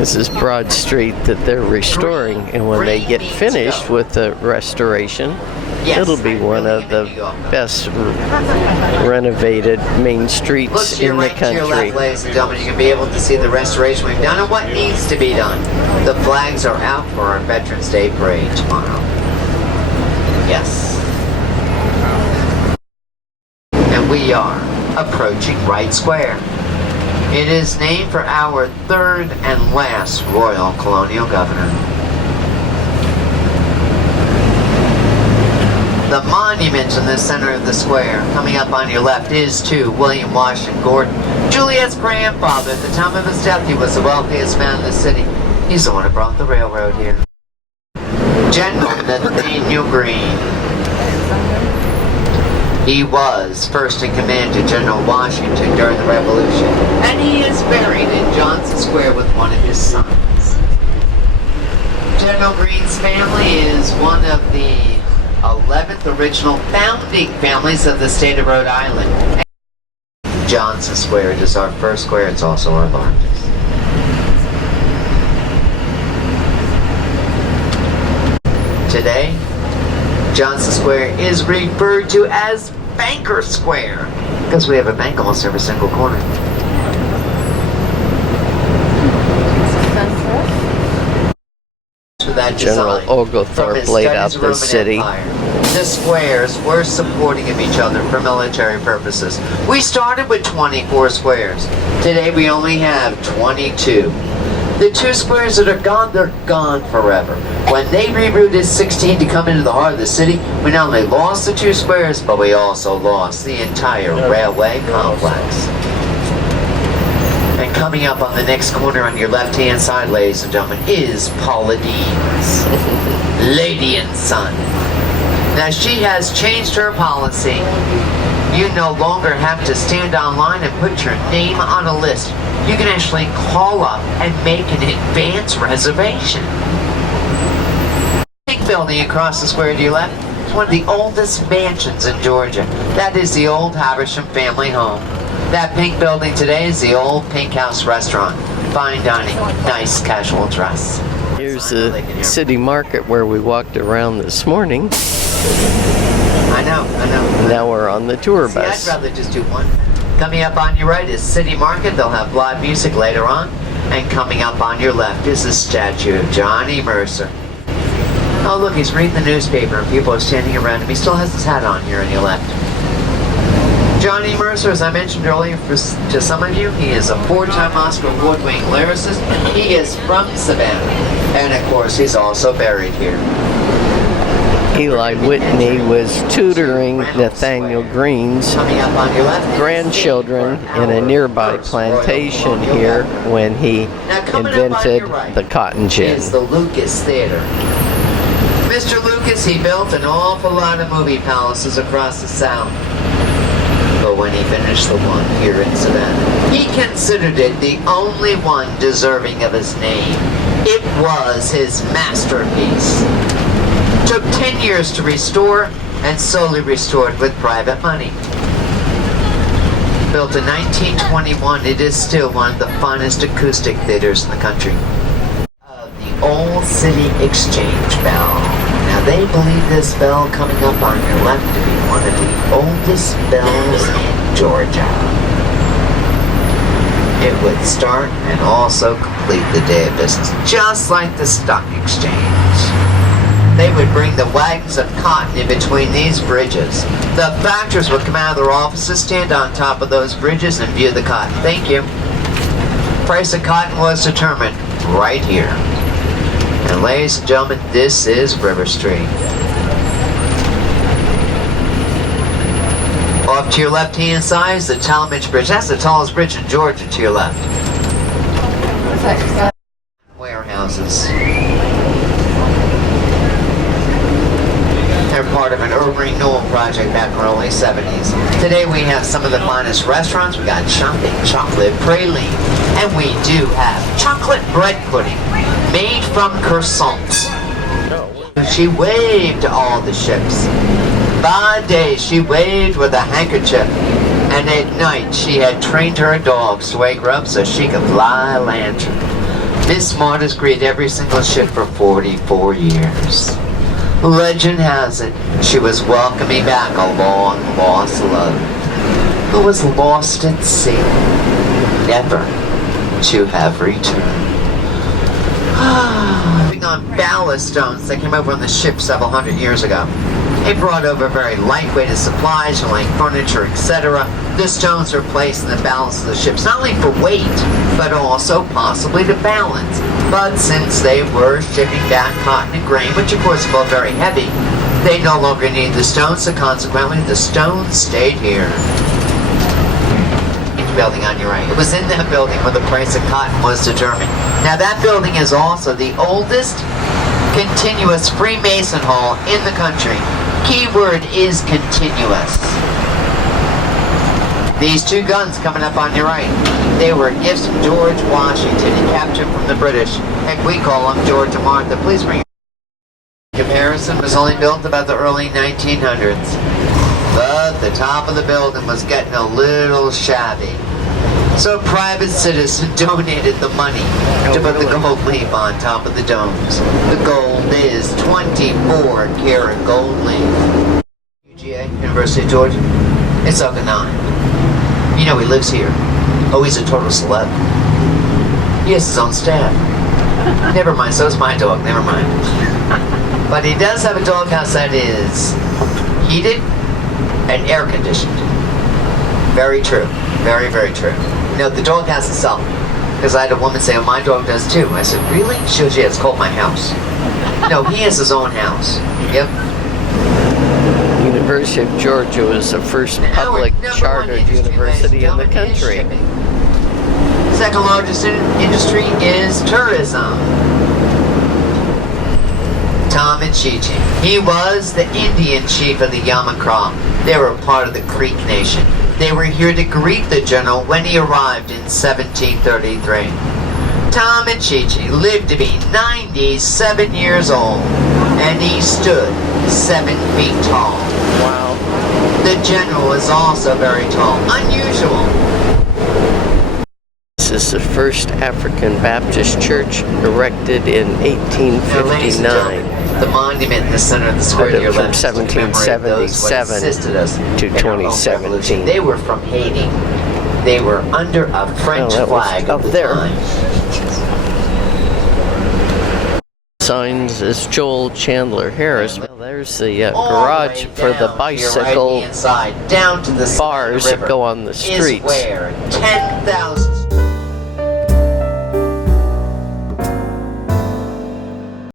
This is Broad Street that they're restoring, and when they get finished with the restoration, it'll be one of the best renovated main streets in the country. To your left, ladies and gentlemen, you can be able to see the restoration we've done and what needs to be done. The flags are out for our Veterans Day Parade tomorrow. Yes. And we are approaching Wright Square. It is named for our third and last Royal Colonial Governor. The monument in the center of the square, coming up on your left, is to William Washington Gordon, Juliet's grandfather. At the time of his death, he was the wealthiest man in the city. He's the one who brought the railroad here. General Nathaniel Greene. He was first in command to General Washington during the Revolution, and he is buried in Johnson Square with one of his sons. General Greene's family is one of the 11th original founding families of the state of Rhode Island. Johnson Square is our first square, it's also our largest. Today, Johnson Square is referred to as Banker Square because we have a bank almost every single corner. General Oglethorpe laid out the city. The squares were supporting of each other for military purposes. We started with 24 squares. Today we only have 22. The 2 squares that are gone, they're gone forever. When they rerouted 16 to come into the heart of the city, we not only lost the 2 squares, but we also lost the entire railway complex. And coming up on the next corner on your left-hand side, ladies and gentlemen, is Paula Dean's Lady and Son. Now she has changed her policy. You no longer have to stand online and put your name on a list. You can actually call up and make an advance reservation. Big building across the square to your left is one of the oldest mansions in Georgia. That is the old Haversham family home. That pink building today is the old Pink House restaurant. Fine dining, nice casual dress. Here's the city market where we walked around this morning. I know. Now we're on the tour bus. I'd rather just do one. Coming up on your right is City Market. They'll have live music later on. And coming up on your left is the statue of Johnny Mercer. Oh look, he's reading the newspaper and people are standing around him. He still has his hat on here on your left. Johnny Mercer, as I mentioned earlier to some of you, he is a 4-time Oscar award-winning lyricist. He is from Savannah. And of course, he's also buried here. Eli Whitney was tutoring Nathaniel Greene's grandchildren in a nearby plantation here when he invented the cotton gin. Is the Lucas Theater. Mr. Lucas, he built an awful lot of movie palaces across the South. But when he finished the one here in Savannah, he considered it the only one deserving of his name. It was his masterpiece. Took 10 years to restore and solely restored with private money. Built in 1921, it is still one of the finest acoustic theaters in the country. The Old City Exchange Bell. Now they believe this bell coming up on your left to be one of the oldest bells in Georgia. It would start and also complete the day of business, just like the stock exchange. They would bring the wagons of cotton in between these bridges. The factors would come out of their offices, stand on top of those bridges, and view the cotton. Thank you. Price of cotton was determined right here. And ladies and gentlemen, this is River Street. Off to your left-hand side is the Talmadge Bridge. That's the tallest bridge in Georgia to your left. Warehouses. They're part of an urban renewal project back in the early 70s. Today we have some of the finest restaurants. We got shopping, chocolate praline, and we do have chocolate bread pudding made from croissants. She waved to all the ships. By day she waved with a handkerchief, and at night she had trained her dogs to wake her up so she could fly a lantern. Miss Smart has greeted every single ship for 44 years. Legend has it she was welcoming back a long-lost love who was lost at sea, never to have returned. On ballast stones that came over on the ship several hundred years ago. They brought over very lightweighted supplies, like furniture, etc. The stones were placed in the ballast of the ships, not only for weight, but also possibly to balance. But since they were shipping back cotton and grain, which of course were very heavy, they no longer needed the stones, so consequently the stones stayed here. Building on your right. It was in that building where the price of cotton was determined. Now that building is also the oldest continuous Freemason hall in the country. Keyword is continuous. These two guns coming up on your right, they were gifts from George Washington and captured from the British. Heck, we call them George and Martha. Please bring. Comparison was only built about the early 1900s. But the top of the building was getting a little shabby. So a private citizen donated the money to put the gold leaf on top of the domes. The gold is 24 karat gold leaf. UGA, University of Georgia. It's Uncle 9. You know he lives here. Oh, he's a total celeb. He has his own staff. Never mind, so's my dog, never mind. But he does have a doghouse that is heated and air conditioned. Very true. Very, very true. You know, the dog has itself. Because I had a woman say, oh, my dog does too. I said, really? She goes, yeah, it's called my house. No, he has his own house. Yep. University of Georgia was the first public chartered university in the country. Second largest industry is tourism. Tom and Chi-Chi. He was the Indian chief of the Yamakra. They were part of the Creek Nation. They were here to greet the general when he arrived in 1733. Tom and Chi-Chi lived to be 97 years old, and he stood 7 feet tall. Wow. The general was also very tall. Unusual. This is the first African Baptist church erected in 1859. The monument in the center of the square to your From left is to commemorate those who 1777 assisted us to in our own revolution. 2017. They were from Haiti. They were under a French that was flag up at the there. time. Signs is Joel Chandler Harris. Well, there's the All garage way for the down to your bicycle right-hand side, down to the bars that go on the is streets. where 10,000